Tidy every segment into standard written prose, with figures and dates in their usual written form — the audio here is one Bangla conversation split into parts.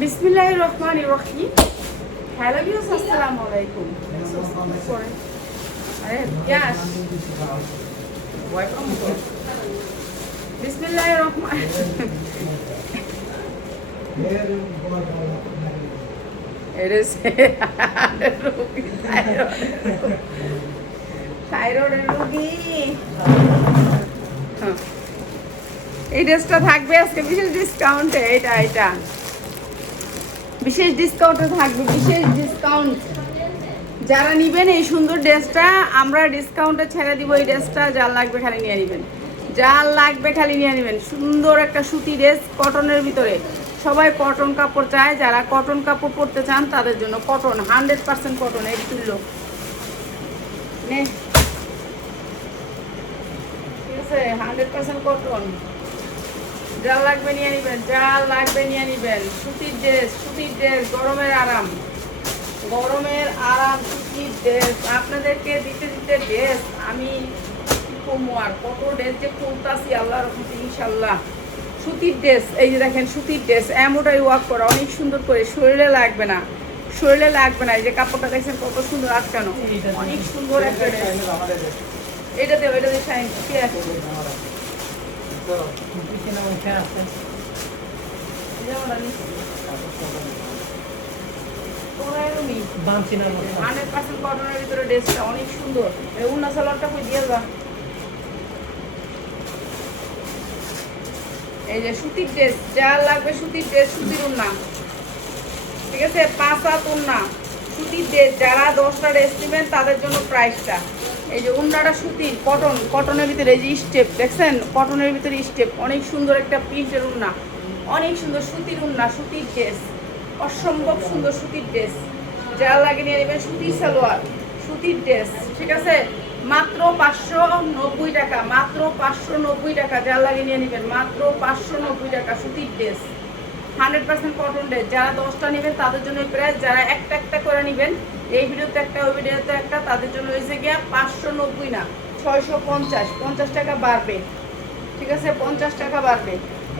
বিসমিল্লাহির রহমানির রহিম। হ্যালো ভিউয়ার্স, আসসালামু আলাইকুম। আরে গ্যাস ওয়েলকাম। বিসমিল্লাহির রহমানির থাইরয়েডের রোগী। এই ড্রেসটা থাকবে আজকে বিশেষ ডিসকাউন্টে। এটা বিশেষ ডিসকাউন্টে থাকবে, বিশেষ ডিসকাউন্ট। যারা নিবেন এই সুন্দর ড্রেসটা আমরা ডিসকাউন্টে ছেড়ে দিব। এই ড্রেসটা যার লাগবে খালি নিয়ে নেবেন, যার লাগবে খালি নিয়ে নেবেন। সুন্দর একটা সুতি ড্রেস কটনের ভিতরে। সবাই কটন কাপড় চায়, যারা কটন কাপড় পরতে চান তাদের জন্য কটন, 100% কটন। এই তুললো নে, ঠিক আছে, 100% কটন। যা লাগবে নিয়ে নেবেন, যা লাগবে নিয়ে নেবেন। সুতির ড্রেস, সুতির ড্রেস, গরমের আরাম, গরমের আরাম, সুতির ড্রেস। আপনাদেরকে দিতে দিতে ড্রেস আমি কমু আর কত ড্রেস যে খুলতাছি আল্লাহর রহমতে ইনশাল্লাহ। সুতির ড্রেস, এই যে দেখেন সুতির ড্রেস, এমনটাই ওয়ার্ক করা অনেক সুন্দর করে, শরীরে লাগবে না, শরীরে লাগবে না। এই যে কাপড়টা দেখছেন কত সুন্দর আটকানো, অনেক সুন্দর একটা ড্রেস। এটা দেবো, এটা দিয়ে শাইন কি আছে। কটনের ভিতরে ড্রেসটা অনেক সুন্দর। উন্না সালোয়ারটা কই দিয়ে দাও। এই যে সুতির ড্রেস, যা লাগবে সুতির ড্রেস, সুতির উন্না, ঠিক আছে, 5 হাত উন্না, সুতির ড্রেস। যারা 10টা ড্রেস নেবেন তাদের জন্য প্রাইসটা। এই যে উন্নাটা সুতির, কটন, কটনের ভিতরে এই যে স্টেপ দেখছেন, কটনের ভিতরে স্টেপ, অনেক সুন্দর একটা প্রিন্টের উন্না, অনেক সুন্দর সুতির উন্না, সুতির ড্রেস, অসম্ভব সুন্দর সুতির ড্রেস। যা লাগে নিয়ে নেবেন। সুতির সালোয়ার, সুতির ড্রেস, ঠিক আছে, মাত্র 590 টাকা, মাত্র 590 টাকা। যা লাগে নিয়ে নেবেন, মাত্র 590 টাকা। সুতির ড্রেস, 100% কটন ড্রেস। যারা 10টা নেবেন তাদের জন্য প্রাইস, যারা একটা একটা করে নেবেন, এই ভিডিওতে একটা ওই ভিডিওতে একটা, তাদের জন্য হয়েছে গিয়া 590 না 650, 50 টাকা বাড়বে, ঠিক আছে, 50 টাকা বাড়বে।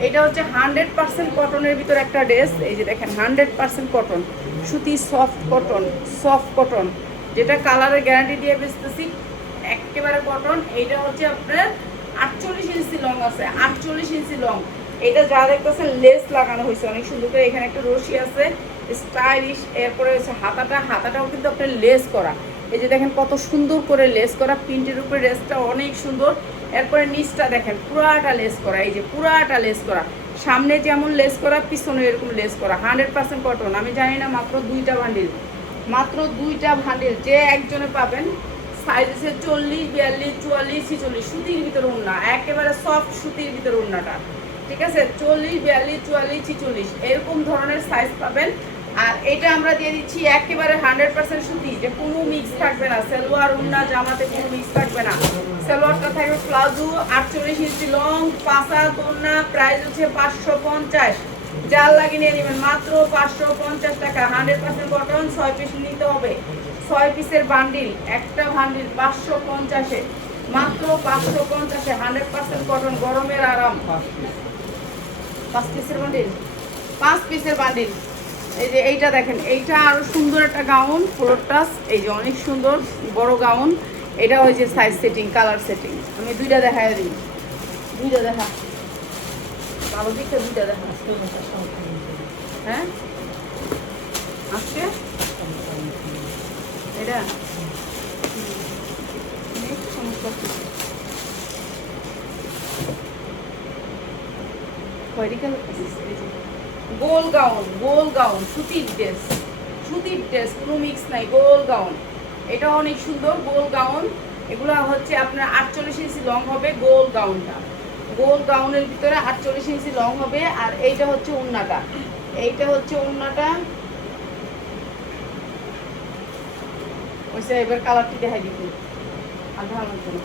এটা হচ্ছে 100% কটনের ভিতরে একটা ড্রেস। এই যে দেখেন 100% কটন, সুতি, সফট কটন, সফট কটন, যেটা কালারের গ্যারান্টি দিয়ে বেচতেছি, একেবারে কটন। এইটা হচ্ছে আপনার 48 ইঞ্চি লং আছে, 48 ইঞ্চি লং। এটা যা দেখতেছেন লেস লাগানো হয়েছে অনেক সুন্দর করে, এখানে একটা রশি আছে, স্টাইলিশ। এরপরে হচ্ছে হাতাটাও কিন্তু আপনার লেস করা। এই যে দেখেন কত সুন্দর করে লেস করা, প্রিন্টের উপরে ড্রেসটা অনেক সুন্দর। এরপরে নিচটা দেখেন পুরাটা লেস করা, এই যে পুরাটা লেস করা, সামনে যেমন লেস করা, পিছনে এরকম লেস করা, 100% কটন। আমি জানি না, মাত্র 2টা বান্ডিল, মাত্র 2টা বান্ডিল যে একজনে পাবেন। সাইজ আছে 40, 42, 44, 46, সুতির ভিতরে উন্না, একেবারে সফট সুতির ভিতরে উন্নাটা, ঠিক আছে, 40, 42, 44, 46 এরকম ধরনের সাইজ পাবেন। আর এটা আমরা দিয়ে দিচ্ছি একেবারে 100% সুতি, যে কোনো মিক্স থাকবে না। সালোয়ার উন্না জামাতে কোনো মিক্স থাকবে না। সালোয়ারটা থাকবে প্লাজো, 48 ইঞ্চি লং, 5 হাত উন্না, প্রাইস হচ্ছে 550। যার লাগিয়ে নিয়ে নেবেন মাত্র 550 টাকা। 100% কটন, 6 পিস নিতে হবে, 6 পিসের বান্ডিল, একটা বান্ডিল 550-এ, মাত্র 550-এ, 100% কটন, গরমের আরাম। 5 পিসের বান্ডিল, 5 পিসের বান্ডিল। এই যে এইটা দেখেন, এইটা আরো সুন্দর একটা গাউন, ফ্লোর টাচ, এই যে অনেক সুন্দর বড় গাউন। এটা হয়েছে সাইজ সেটিং, কালার সেটিং। আমি 2টা দেখাই দিই, 2টা দেখা, ভালো দিকটা 2টা দেখা। হ্যাঁ আজকে এটা সমস্যা গোল গাউন, গোল গাউন, সুতির ড্রেস, সুতির ড্রেস, কোনো মিক্স নাই, গোল গাউন। এটা অনেক সুন্দর গোল গাউন। এগুলো হচ্ছে আপনার 48 ইঞ্চি লং হবে গোল গাউনটা, গোল গাউনের ভিতরে 48 ইঞ্চি লং হবে। আর এইটা হচ্ছে ওড়নাটা, এইটা হচ্ছে ওড়নাটা। ওইসে এবার কালারটি দেখাই দিচ্ছি আধা আমার জন্য।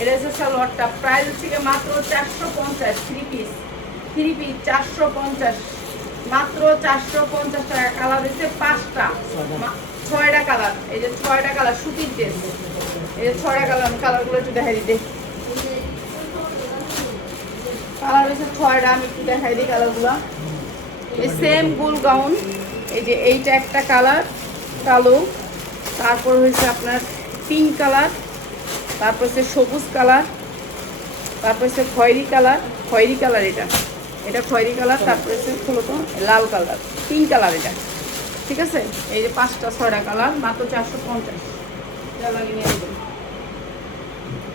এটা হচ্ছে সালোয়ারটা, প্রাইস হচ্ছে মাত্র 450, 3 পিস, 3 পিস 450, মাত্র 450 টাকা। কালার হচ্ছে 5টা, 6টা কালার। এই যে 6টা কালার সুতির ড্রেস, এই যে 6টা কালার। আমি কালারগুলো একটু দেখাই দিই, কালার হচ্ছে 6টা। আমি একটু দেখাই দিই কালারগুলো। এই সেম গোল গাউন, এই যে এইটা একটা কালার কালো, তারপর হয়েছে আপনার পিঙ্ক কালার, তারপর হচ্ছে সবুজ কালার, তারপর হচ্ছে খয়েরি কালার, এটা খয়েরি কালার, তারপর হচ্ছে মূলত লাল কালার, পিঙ্ক কালার এটা। ঠিক আছে, এই যে 5টা 6টা কালার, মাত্র 450। যা লাগে নিয়ে আসবেন।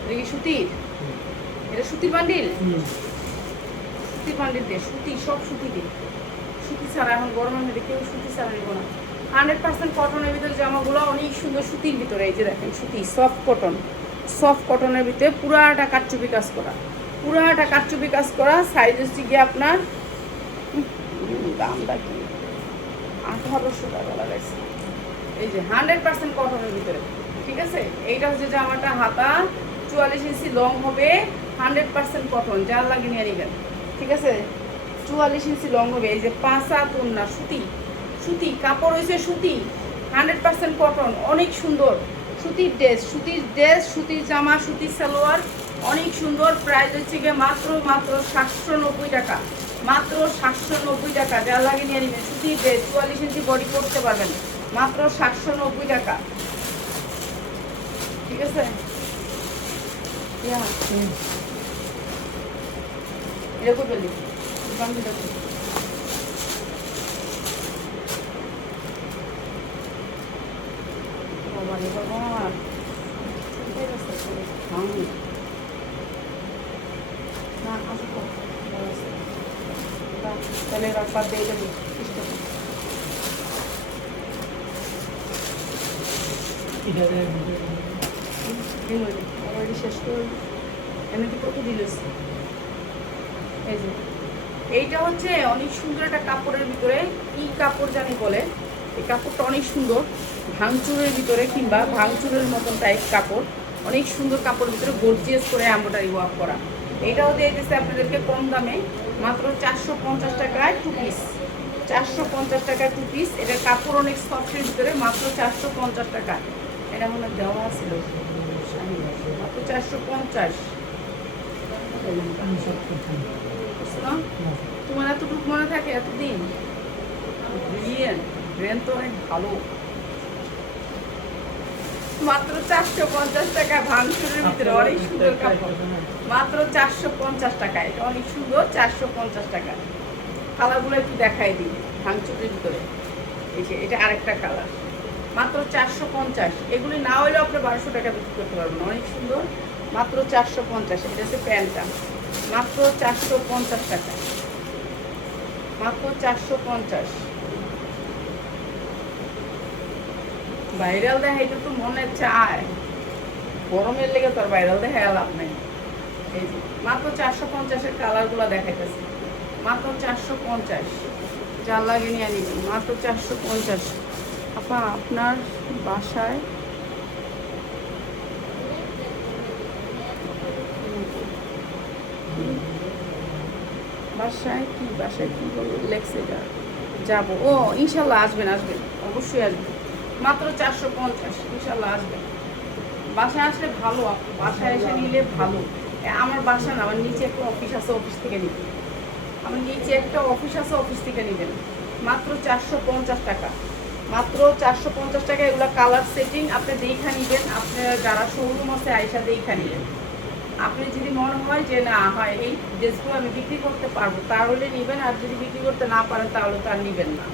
এটা কি সুতির? এটা সুতির বান্ডিল, সুতির বান্ডিল দিয়ে, সুতি সব সুতি দিয়ে, সুতি ছাড়া এখন গরমের মধ্যে কেউ সুতি ছাড়া নেবো না। 100% কটনের ভিতরে জামাগুলো অনেক সুন্দর, সুতির ভিতরে এই যে দেখেন সুতি সফট কটনের ভিতরে পুরাটা কারচুপি কাজ করা, সাইজ হচ্ছে গিয়ে আপনার দামটা কি 1800 টাকা লাগাইছে। এই যে 100% কটনের ভিতরে। ঠিক আছে, এইটা হচ্ছে জামাটা হাতা 44 ইঞ্চি লং হবে, 100% কটন, যার লাগে নিয়ে নেবেন। ঠিক আছে, 44 ইঞ্চি লং হবে। এই যে 5 হাত ওড়না, সুতি কাপড় হয়েছে সুতি, 100% কটন, অনেক সুন্দর। সুতির ড্রেস, সুতির জামা, সুতির সালোয়ার, অনেক সুন্দর। প্রাইস হচ্ছে গিয়ে মাত্র 790 টাকা, মাত্র 790 টাকা, যার লাগে নিয়ে নেবেন। সুতির ড্রেস 44 ইঞ্চি বডি করতে পারবেন, মাত্র 790 টাকা। ঠিক আছে, এরকম বলি তাহলে রাখবার দিয়ে যাবো। শেষ করে এমনি কত দিল। এই যে এইটা হচ্ছে অনেক সুন্দর একটা কাপড়ের ভিতরে, কি কাপড় জানি বলে, এই কাপড়টা অনেক সুন্দর, ভাঙচুরের ভিতরে কিংবা ভাঙচুরের মতন টাইপ কাপড়, অনেক সুন্দর কাপড়ের ভিতরে গর্জিয়াস করে এমব্রয়ডারি ওয়ার্ক করা। এইটাও দিয়ে দিচ্ছে আপনাদেরকে কম দামে, মাত্র 450 টাকায় 2 পিস, 450 টাকায় 2 পিস। এটার কাপড় অনেক সফটের ভিতরে, মাত্র 450 টাকা। এটা মনে দেওয়া ছিল মাত্র 450। তোমার এতটুকু মনে থাকে এতদিন, ব্রেন তো অনেক ভালো। মাত্র 450 টাকা, ভাঙচুরের ভিতরে অনেক সুন্দর কাপড়, মাত্র 450 টাকা। এটা অনেক সুন্দর, 450 টাকা। কালারগুলো একটু দেখাই দিই, ভাঙচুরের ভিতরে। এই যে এটা আরেকটা কালার, মাত্র 450। এগুলি না হলেও আপনি 1200 টাকা বিক্রি করতে পারবেন, অনেক সুন্দর, মাত্র 450। এটা হচ্ছে প্যান্টটা, মাত্র 450 টাকা, মাত্র 450। ভাইরাল দেখাইতে তো মনে চায়, গরমের লেগে তো আর ভাইরাল দেখাই লাভ নেই। এই যে মাত্র 450-এর কালারগুলো দেখাইতেছে, মাত্র 450, যার লাগে নিয়ে নিবেন, মাত্র 450। আপা আপনার বাসায় কি লেখছে যাবো? ও ইনশাল্লাহ আসবেন, অবশ্যই আসবেন, মাত্র 450, ইনশাল্লাহ আসবেন। বাসায় আসলে ভালো, আপনি বাসায় এসে নিলে ভালো। আমার বাসা না, আমার নিচে একটা অফিস আছে, অফিস থেকে নিবেন। মাত্র 450 টাকা, মাত্র 450 টাকা। এগুলো কালার সেটিং আপনি দেখা নিবেন, আপনার যারা শোরুম আছে আইসা দেখা নিবেন। আপনি যদি মনে হয় যে না হয় এই ড্রেসগুলো আমি বিক্রি করতে পারবো, তাহলে নেবেন, আর যদি বিক্রি করতে না পারেন তাহলে তো আর নেবেন না।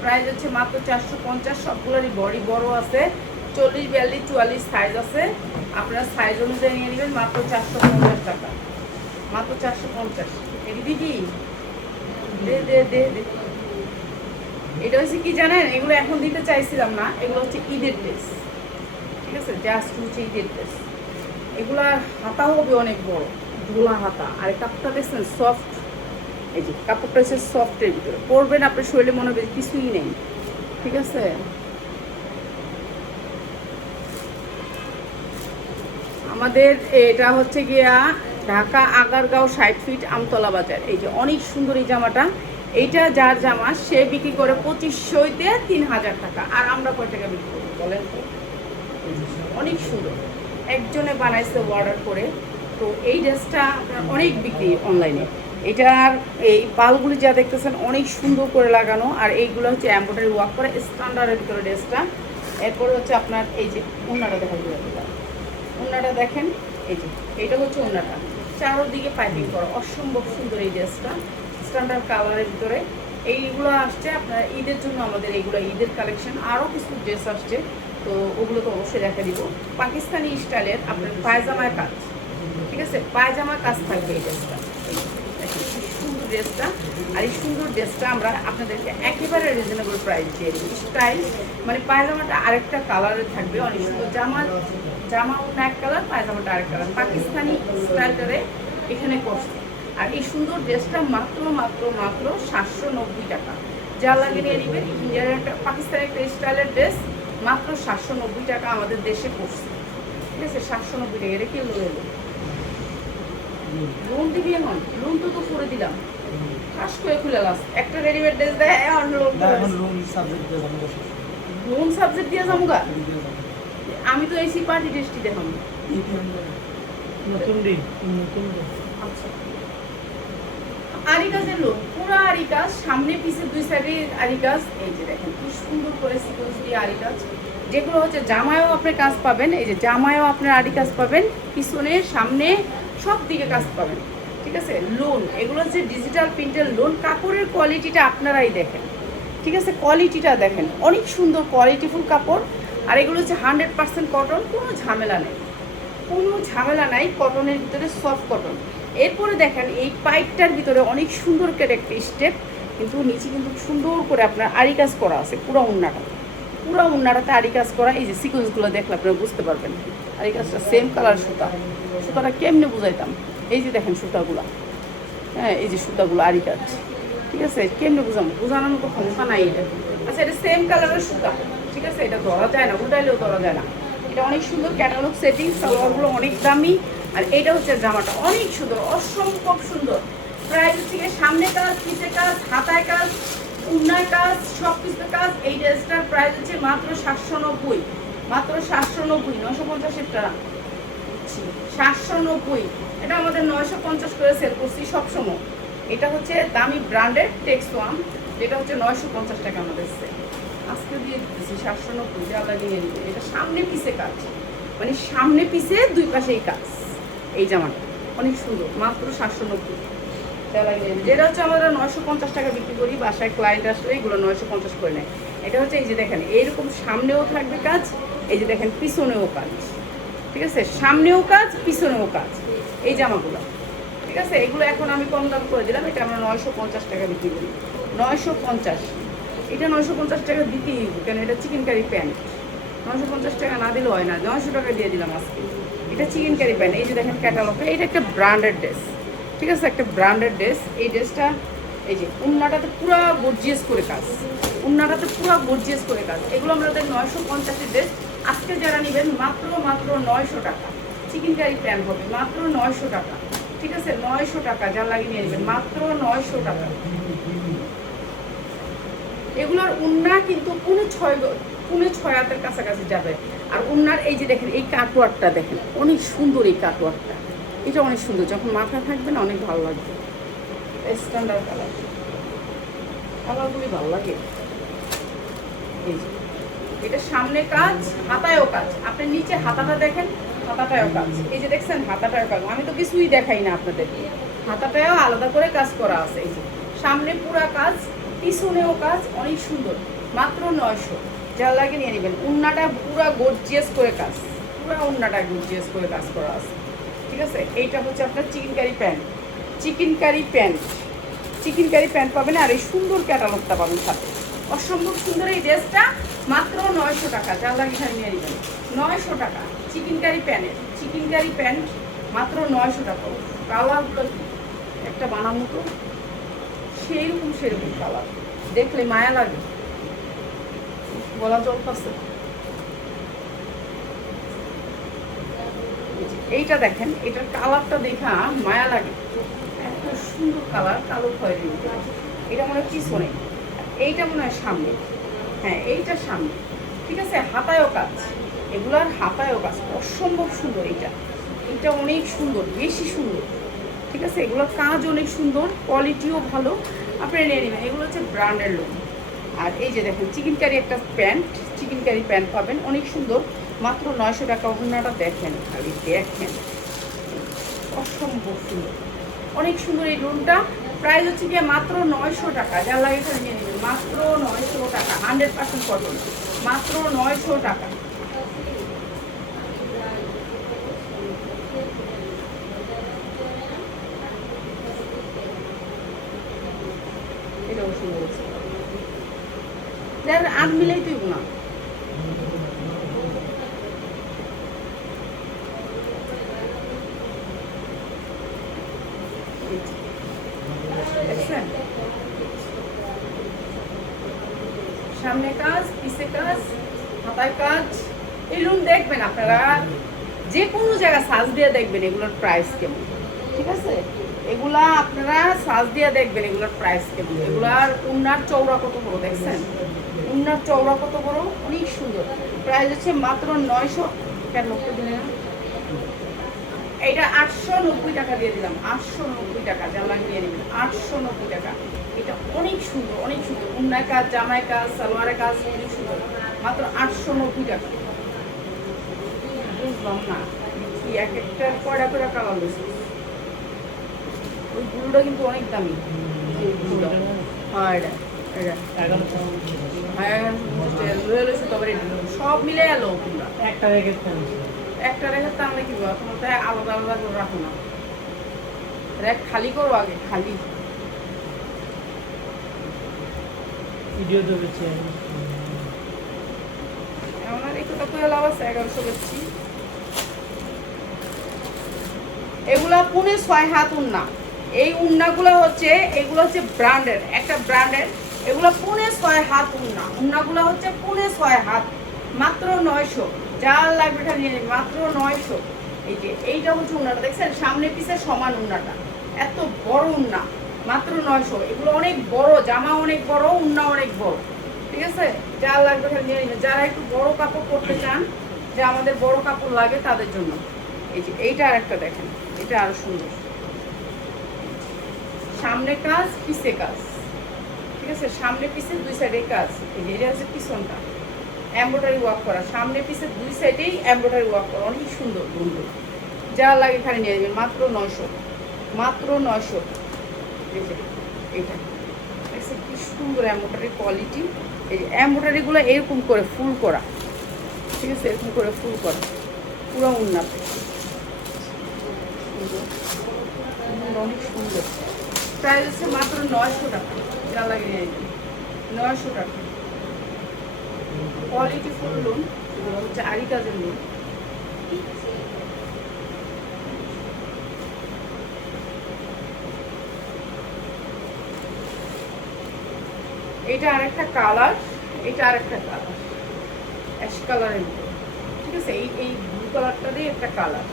প্রাইস হচ্ছে মাত্র 450। সবগুলোরই বডি বড় আছে, 40, 42, 44 সাইজ আছে, আপনারা সাইজ অনুযায়ী নিয়ে নেবেন, মাত্র 450 টাকা, মাত্র 450। এটি দিদি দে। এটা হচ্ছে কি জানেন, এগুলো এখন দিতে চাইছিলাম না, এগুলো হচ্ছে ঈদের ড্রেস। ঠিক আছে, জাস্ট হচ্ছে ঈদের ড্রেস। এগুলার হাতা হবে অনেক বড়, ঢোলা হাতা, আর কাপড়টা দেখছেন সফট। এই যে কাপড়টা হচ্ছে সফটের ভিতরে, পরবেন আপনার শরীরে মনে হবে কিছুই নেই। ঠিক আছে, আমাদের এটা হচ্ছে গিয়া ঢাকা আগারগাঁও 60 ফিট আমতলা বাজার। এই যে অনেক সুন্দর এই জামাটা, এইটা যার জামা সে বিক্রি করে 2500-তে 3000 টাকা, আর আমরা কয় টাকা বিক্রি করি বলেন তো? অনেক সুন্দর, একজনে বানাইছে অর্ডার করে। তো এই ড্রেসটা আপনার অনেক বিক্রি অনলাইনে, এটার এই পালগুলি যা দেখতেছেন অনেক সুন্দর করে লাগানো, আর এইগুলো হচ্ছে এমব্রয়ডারি ওয়ার্ক করে স্ট্যান্ডার্ডের ভিতরে ড্রেসটা। এরপরে হচ্ছে আপনার এই যে ওড়নাটা দেখা যাবে, ওড়নাটা দেখেন, এই যে এইটা হচ্ছে ওড়নাটা, চারোদিকে পাইপিং করা, অসম্ভব সুন্দর এই ড্রেসটা, স্ট্যান্ডার্ড কালারের ভিতরে। এইগুলো আসছে আপনার ঈদের জন্য, আমাদের এইগুলো ঈদের কালেকশন। আরও কিছু ড্রেস আসছে, তো ওগুলো তো অবশ্যই দেখা দিব। পাকিস্তানি স্টাইলের আপনার পায়জামার কাজ, ঠিক আছে, পায়জামার কাজ থাকবে এই ড্রেসটা, সুন্দর ড্রেসটা। আর এই সুন্দর ড্রেসটা আমরা আপনাদেরকে একেবারে রিজনেবল প্রাইস দিয়ে দিই। স্টাইল মানে পায়জামাটা আরেকটা কালারের থাকবে, অনেক সুন্দর। জামা অন্য এক কালার, পায়জামাটা আরেক কালার, পাকিস্তানি স্টাইলটারে এখানে করছে। আর এই সুন্দর ড্রেসটা মাত্র মাত্র মাত্র 790 টাকা। যা লাগে নিয়ে নেবেন। ইন্ডিয়ার একটা পাকিস্তানি একটা স্টাইলের ড্রেস মাত্র 790 টাকা আমাদের দেশে পড়ছে, ঠিক আছে, 790 টাকা। এটা কি এলো লোন দিবি, এখন লোন তো করে দিলাম, খাস করে খুলে লাস একটা রেডিমেড ড্রেস দেয়, লোন সাবজেক্ট দিয়ে যাবো গা। আমি তো এসি পার্টি ড্রেসটি দেখাম আচ্ছা। আরি কাজের লোন, পুরো আরি কাজ, সামনে পিছে দুই সাইডে আরি কাজ। এই যে দেখেন কি সুন্দর করে সিকোয়েন্স দিয়ে আরি কাজ, যেগুলো হচ্ছে জামায়ও আপনি কাজ পাবেন। এই যে জামায়ও আপনার আরি কাজ পাবেন, পিছনে সামনে সব দিকে কাজ পাবেন, ঠিক আছে। লোন, এগুলো হচ্ছে ডিজিটাল প্রিন্টের লোন। কাপড়ের কোয়ালিটিটা আপনারাই দেখেন, ঠিক আছে, কোয়ালিটিটা দেখেন, অনেক সুন্দর কোয়ালিটিফুল কাপড়। আর এগুলো হচ্ছে 100% কটন, কোনো ঝামেলা নেই, কোনো ঝামেলা নাই, কটনের ভিতরে সফট কটন। এরপরে দেখেন এই পাইপটার ভিতরে অনেক সুন্দর করে একটা স্টেপ, কিন্তু নিচে কিন্তু সুন্দর করে আপনার আরি কাজ করা আছে। পুরো উন্নাটাতে আরি কাজ করা। এই যে সিকোয়েন্সগুলো দেখলে আপনারা বুঝতে পারবেন আরি কাজটা সেম কালার সুতাটা কেমনে বুঝাইতাম। এই যে দেখেন সুতাগুলো, হ্যাঁ, এই যে সুতাগুলো আরি কাজ, ঠিক আছে, কেমনে বোঝানোর মতো ক্ষমতা নাই এটা। আচ্ছা, এটা সেম কালারের সুতা, ঠিক আছে, এটা ধরা যায় না, উল্টাইলেও ধরা যায় না। এটা অনেক সুন্দর ক্যাটালগ সেটিং, সালোয়ারগুলো অনেক দামি। আর এটা হচ্ছে জামাটা অনেক সুন্দর, অসম্ভব সুন্দর। প্রায় হচ্ছে সামনে কাজ, পিছে কাজ, হাতায় কাজ, উন্নায় কাজ, সব কিছু কাজ। এই ড্রেসটার প্রাইস হচ্ছে মাত্র 790, মাত্র 790, 950 টাকা, 790। এটা আমাদের 950 করে সেল করছি সবসময়। এটা হচ্ছে দামি ব্র্যান্ডের টেক্স ওয়ান, যেটা হচ্ছে 950 টাকা আমাদের সেল। আজকে দিয়ে দিচ্ছি 790, যা লাগিয়ে নিবে। এটা সামনে পিছে কাজ, মানে সামনে পিছে দুই পাশেই কাজ। এই জামাটা অনেক সুন্দর, মাত্র 790, যা লাগিয়ে নিবে। যেটা হচ্ছে আমরা 950 টাকা বিক্রি করি, বাসায় ক্লায়েন্ট আসলে এগুলো 950 করে নেয়। এটা হচ্ছে এই যে দেখেন এইরকম সামনেও থাকবে কাজ, এই যে দেখেন পিছনেও কাজ, ঠিক আছে, সামনেও কাজ পিছনেও কাজ এই জামাগুলো, ঠিক আছে। এগুলো এখন আমি কম দাম করে দিলাম, এটা আমরা 950 টাকা বিক্রি করি, 950। এটা 950 টাকা দিতেই হবে, কেন এটা চিকেন কারি প্যান্ট, 950 টাকা না দিলে হয় না, 900 টাকা দিয়ে দিলাম আজকে। এটা চিকেন কারি প্যান্ট, এই যে দেখেন ক্যাটালগে, এটা একটা ব্র্যান্ডেড ড্রেস, ঠিক আছে, একটা ব্র্যান্ডেড ড্রেস। এই ড্রেসটা এই যে উন্নাটাতে পুরো গর্জিয়াস করে কাজ, উন্নাটাতে পুরো গর্জিয়াস করে কাজ। এগুলো আমাদের 950-এর ড্রেস। আজকে যারা নেবেন মাত্র 900 টাকা, চিকেন কারি প্যান্ট হবে মাত্র 900 টাকা, ঠিক আছে, 900 টাকা। যা লাগিয়ে নিয়ে নেবেন মাত্র 900 টাকা। এগুলোর উন্না কিন্তু পুনে 6 হাতের কাছাকাছি যাবে। আর উন্নার এই যে দেখেন এই কাটওয়ার্কটা দেখেন, অনেক সুন্দর এই কাটওয়ার্কটা, এটা অনেক সুন্দর, যখন মাথা থাকবে না অনেক ভালো লাগবে। স্ট্যান্ডার্ড কালারগুলি ভালো লাগে। এই যে এটা সামনে কাজ, হাতায়ও কাজ, আপনি নিচে হাতাটা দেখেন, হাতাটায়ও কাজ, এই যে দেখছেন হাতাটায়ও কাজ। আমি তো কিছুই দেখাই না আপনাদেরকে, হাতাটায়ও আলাদা করে কাজ করা আছে। এই যে সামনে পুরা কাজ, পিছনেও কাজ, অনেক সুন্দর, মাত্র 900। যা লাগে নিয়ে নেবেন। উন্নাটা পুরা গর্জিয়াস করে কাজ, পুরা উন্নাটা গর্জিয়াস করে কাজ করা আছে, ঠিক আছে। এইটা হচ্ছে আপনার chicken curry pant, chicken curry pant পাবেন। আর এই সুন্দর ক্যাটালগটা পাবেন সাথে, অসম্ভব সুন্দর এই ড্রেসটা মাত্র 900 টাকা। যা লাগে এখানে নিয়ে নেবেন 900 টাকা। চিকেন কারি প্যান্ট মাত্র 900 টাকা। কালারগুলো একটা বানানো তো সেরকম কালার, দেখলে মায়া লাগে, গলা জল পাচ্ছে। এইটা দেখেন, এটার কালারটা দেখা মায়া লাগে, এত সুন্দর কালার, কালো খয়েরি। এটা মনে হয় পিছনে, এইটা মনে হয় সামনে, হ্যাঁ এইটা সামনে, ঠিক আছে। হাতায়ও কাজ, এগুলার হাতায়ও কাজ, অসম্ভব সুন্দর। এইটা অনেক সুন্দর, বেশি সুন্দর, ঠিক আছে, এগুলো কাজ অনেক সুন্দর, কোয়ালিটিও ভালো, আপনারা নিয়ে নেবেন। এগুলো হচ্ছে ব্র্যান্ডের লোন। আর এই যে দেখেন চিকেন কারি একটা প্যান্ট, চিকেন কারি প্যান্ট পাবেন, অনেক সুন্দর, মাত্র 900 টাকা। ওড়নাটা দেখেন, খালি দেখেন, অসম্ভব সুন্দর, অনেক সুন্দর। এই লোনটা প্রাইস হচ্ছে গিয়ে মাত্র 900 টাকা। যার লাগে এখানে নিয়ে নেবেন, মাত্র 900 টাকা, 100% কটন, মাত্র 900 টাকা। এটাও সুন্দর আছে, আট মিলাই তুই না। দেখছেন, সামনে কাজ, পিছে কাজ, হাতায় কাজ। এই লোন দেখবেন আপনারা, যে কোনো জায়গায় সাজ দিয়ে দেখবেন এগুলোর প্রাইস কেমন। ঠিক আছে, এগুলা আপনারা সাজ দিয়ে দেখবেন এগুলোর প্রাইস কেমন। এগুলার উন্নার চওড়া কত বড় দেখছেন, উন্নার চওড়া কত বড়, অনেক সুন্দর। প্রাইস হচ্ছে মাত্র 900। কেন লক্ষ্য দিলে না? এইটা 890 টাকা দিয়ে দিলাম, 890 টাকা। জামা নিয়ে নেবেন 890 টাকা। এটা অনেক সুন্দর, অনেক সুন্দর, উন্নায় কাজ, জামায় কাজ, সালোয়ারের কাজ, অনেক সুন্দর, মাত্র 890 টাকা। বুঝলাম না কি এক একটা কয়টা করে কালার লইছে। ওই ব্লুটা কিন্তু অনেক দামি। হ্যাঁ, এটা এটা সব মিলে এলো, একটা রেখে তাহলে কি বলো, তোমার তাই আলাদা আলাদা করে রাখো না, র্যাক খালি করো আগে, খালি ভিডিও তো বেশি এমন আর একটু করে লাভ আছে। 1100 বেশি। এগুলা 6.5 হাত উন্না। এই উন্নাগুলো হচ্ছে, এগুলো হচ্ছে ব্র্যান্ডের, একটা ব্র্যান্ডের। এগুলো 6.5 হাত উন্না, উন্নাগুলো হচ্ছে 6.5 হাত, মাত্র 900। যার লাগবে এটা নিয়ে নেবে, মাত্র 900। এই যে এইটা হচ্ছে উন্নাটা, দেখছেন সামনে পিছে সমান উন্নাটা, এত বড় উন্না, মাত্র 900। এগুলো অনেক বড়, জামা অনেক বড়, উন্না অনেক বড়। ঠিক আছে, যার লাগবে এটা নিয়ে নেবে। যারা একটু বড় কাপড় পরতে চান, যে আমাদের বড় কাপড় লাগে তাদের জন্য। এই যে এইটা আর একটা দেখেন, এটা আরো সুন্দর, সামনে কাজ, পিছে কাজ। ঠিক আছে, সামনে পিছে দুই সাইডে কাজ। এই যে এটা হচ্ছে পিছনটা, এমব্রয়ডারি ওয়ার্ক করা, সামনে পিছে দুই সাইডেই এমব্রয়ডারি ওয়ার্ক করা, অনেক সুন্দর বন্ধু। যা লাগে এখানে নিয়ে যাবেন, মাত্র 900, মাত্র 900। এই যে এইটা দেখছে কি সুন্দর এমব্রয়ডারি কোয়ালিটি। এই যে এমব্রয়ডারিগুলো এরকম করে ফুল করা, ঠিক আছে, এরকম করে ফুল করা, পুরো উন্নত, অনেক সুন্দর। প্রাইস হচ্ছে মাত্র 900 টাকা। যা লাগে 900 টাকা। কোয়ালিটি ফুল লোন, এগুলো হচ্ছে আরি কাজের লোন। এটা আরেকটা কালার, এটা আরেকটা কালার, অ্যাশ কালারের মতো। ঠিক আছে, এই ব্লু কালারটা দিয়ে একটা কালার।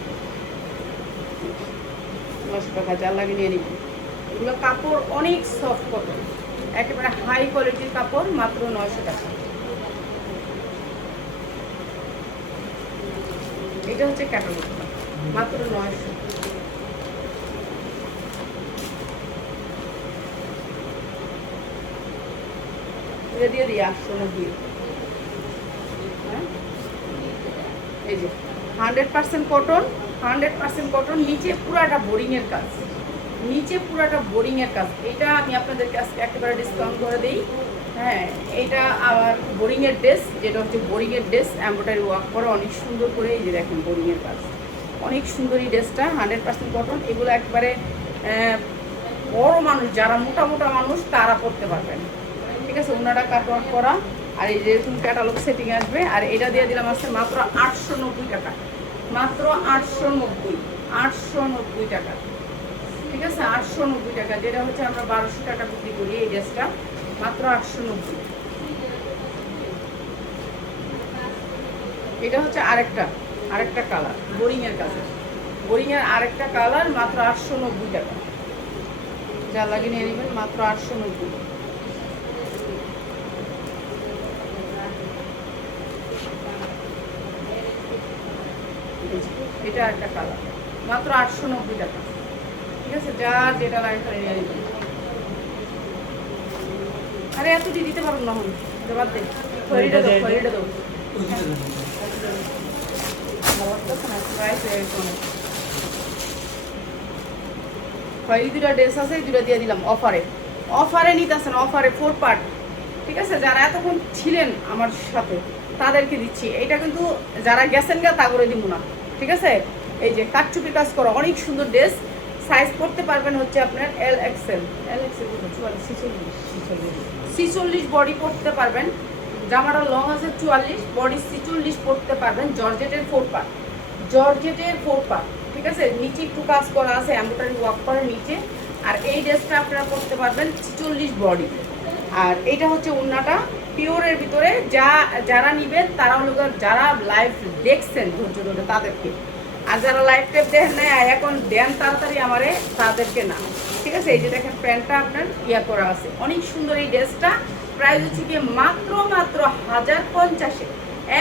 900 টাকা। যা লাগে নিয়ে নিবি। এগুলো কাপড় অনেক সফট কটন, একেবারে হাই কোয়ালিটির কাপড়, মাত্র 900 টাকা। এটা হচ্ছে ক্যাটালগ, মাত্র 900। এটা দিয়ে দিই 890। হ্যাঁ, এই যে 100% কটন, 100% কটন। নিচে পুরাটা বোরিংয়ের কাজ, নিচে পুরাটা বোরিংয়ের কাজ। এটা আমি আপনাদেরকে আজকে একেবারে ডিসকাউন্ট করে দিই। হ্যাঁ, এটা আবার বোরিংয়ের ড্রেস, যেটা হচ্ছে বোরিংয়ের ড্রেস, এমব্রয়ডারি ওয়ার্ক করে অনেক সুন্দর করে। এই যে দেখেন বোরিংয়ের কাজ, অনেক সুন্দর এই ড্রেসটা, 100% কটন। এগুলো একবারে বড় মানুষ, যারা মোটা মোটা মানুষ তারা পরতে পারবেন। ঠিক আছে, ওনারা কাটওয়ার্ক করা, আর এই যেরকম ক্যাটালগ সেটিং আসবে। আর এটা দিয়ে দিলাম আসছে মাত্র 890 টাকা, মাত্র 890, 890 টাকা। ঠিক আছে, 890 টাকা, যেটা হচ্ছে আমরা 1200 টাকা বিক্রি করি এই ড্রেসটা, মাত্র 890। এটা হচ্ছে আরেকটা কালার, বোরিংয়ের কাছে, বোরিংয়ের আরেকটা কালার, মাত্র 890 টাকা। যা লাগে নিয়ে নেবেন, মাত্র 890। এটা একটা কালার, মাত্র 890 টাকা। ঠিক আছে, যার যেটা লাগে খালি নিয়ে নিবেন। আরে এত দিতে পারবো না, হন বাদ দে, খড়িটা দাও, খড়িটা দাও। খয়েরি দুটা ড্রেস আছে, এই দুটা দিয়ে দিলাম অফারে। অফারে নিতেছেন, অফারে 4 পার্ট। ঠিক আছে, যারা এতক্ষণ ছিলেন আমার সাথে তাদেরকে দিচ্ছি। এটা কিন্তু যারা গেছেন গা তা করে দিব না। ঠিক আছে, এই যে কাটচুপি কাজ করা অনেক সুন্দর ড্রেস। সাইজ পড়তে পারবেন হচ্ছে আপনার L XL. L XL 46 body পড়তে পারবেন। জামাটা লং আছে 44, বডি 46 পড়তে পারবেন। জর্জেটের 4 পার্ট, জর্জেটের 4 পার্ট। ঠিক আছে, নিচে একটু কাজ করা আছে, এমব্রয়ডারি ওয়ার্ক করা নিচে। আর এই ড্রেসটা আপনারা পড়তে পারবেন 46 বডি। আর এইটা হচ্ছে ওড়নাটা পিওরের ভিতরে। যারা নিবেন তারা হলো যারা লাইভ দেখছেন ধৈর্য ধরে তাদেরকে, আর যারা লাইভ টাইপ দেখেন না এখন দেন তাড়াতাড়ি আমারে, তাদেরকে না। ঠিক আছে, এই যে দেখেন প্যান্টটা আপনার ইয়া করা আছে, অনেক সুন্দর এই ড্রেসটা। প্রাইস হচ্ছে গিয়ে মাত্র 1050-এ,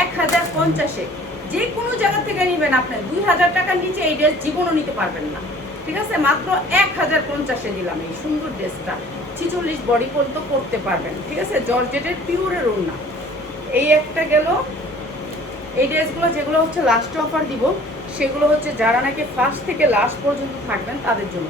1050-এ। যে কোনো জায়গা থেকে নেবেন আপনি 2000 টাকার নিচে এই ড্রেস জীবনও নিতে পারবেন না। ঠিক আছে, মাত্র 1050-এ দিলাম এই সুন্দর ড্রেসটা। 46 বডি পর্যন্ত পড়তে পারবেন। ঠিক আছে, জর্জেটের পিওরের ওড়না। এই একটা গেল। এই ড্রেসগুলো যেগুলো হচ্ছে লাস্টে অফার দিব, সেগুলো হচ্ছে যারা নাকি ফার্স্ট থেকে লাস্ট পর্যন্ত থাকবেন তাদের জন্য।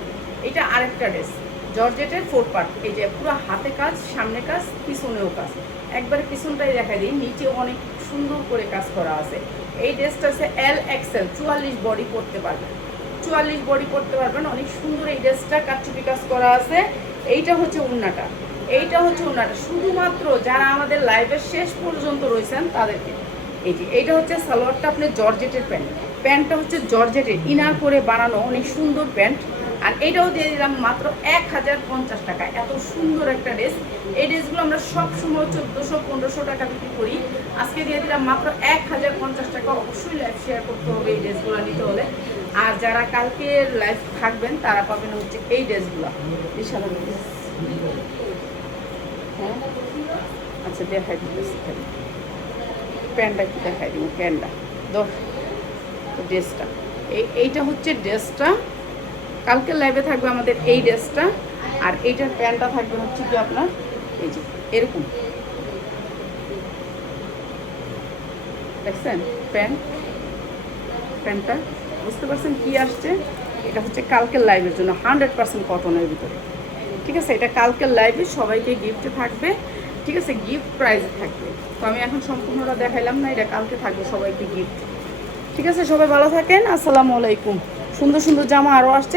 এটা আরেকটা ড্রেস, জর্জেটের 4 পার্ট। এই যে পুরো হাতে কাজ, সামনে কাজ, পিছনেও কাজ। একবারে পিছনটাই দেখা দিই, নিচে অনেক সুন্দর করে কাজ করা আছে। এই ড্রেসটা আছে এল এক্সেল, 44 বডি পড়তে পারবেন। 44 বডি পড়তে পারবেন, অনেক সুন্দর এই ড্রেসটা। কাটচুপি কাজ করা আছে। এইটা হচ্ছে ওড়নাটা, এইটা হচ্ছে ওড়নাটা। শুধুমাত্র যারা আমাদের লাইভের শেষ পর্যন্ত রয়েছেন তাদেরকে। এই যে এইটা হচ্ছে সালোয়ারটা, আপনার জর্জেটের প্যান্ট। প্যান্টটা হচ্ছে জর্জেটের ইনার করে বানানো, অনেক সুন্দর প্যান্ট। আর এইটাও দিয়ে দিলাম মাত্র 1050 টাকা। এত সুন্দর একটা ড্রেস। এই ড্রেসগুলো আমরা সবসময় 1400-1500 টাকা বিক্রি করি। আজকে দিয়ে দিলাম মাত্র 1050 টাকা। অবশ্যই লাইভ শেয়ার করতে হবে এই ড্রেসগুলো নিতে হলে। আর যারা কালকে লাইভ থাকবেন তারা পাবেন হচ্ছে এই ড্রেসগুলো। এই সাধারণ ড্রেস, হ্যাঁ আচ্ছা দেখাই দিতেছি, প্যান্টটা একটু দেখাই দিব। প্যান্টটা ড্রেসটা, এইটা হচ্ছে ড্রেসটা। কালকে লাইভে থাকবে আমাদের এই ড্রেসটা। আর এইটার প্যান্টটা থাকবে হচ্ছে কি আপনার এই যে এরকম, দেখছেন প্যান্টটা বুঝতে পারছেন কি আসছে? এটা হচ্ছে কালকের লাইভের জন্য 100% কটনের ভিতরে। ঠিক আছে, এটা কালকের লাইভে সবাইকে গিফটে থাকবে। ঠিক আছে, গিফট প্রাইজে থাকবে। তো আমি এখন সম্পূর্ণটা দেখাইলাম না, এটা কালকে থাকবে সবাইকে গিফট। ঠিক আছে, সবাই ভালো থাকেন। আসসালামু আলাইকুম। সুন্দর সুন্দর জামা আরও আসছে।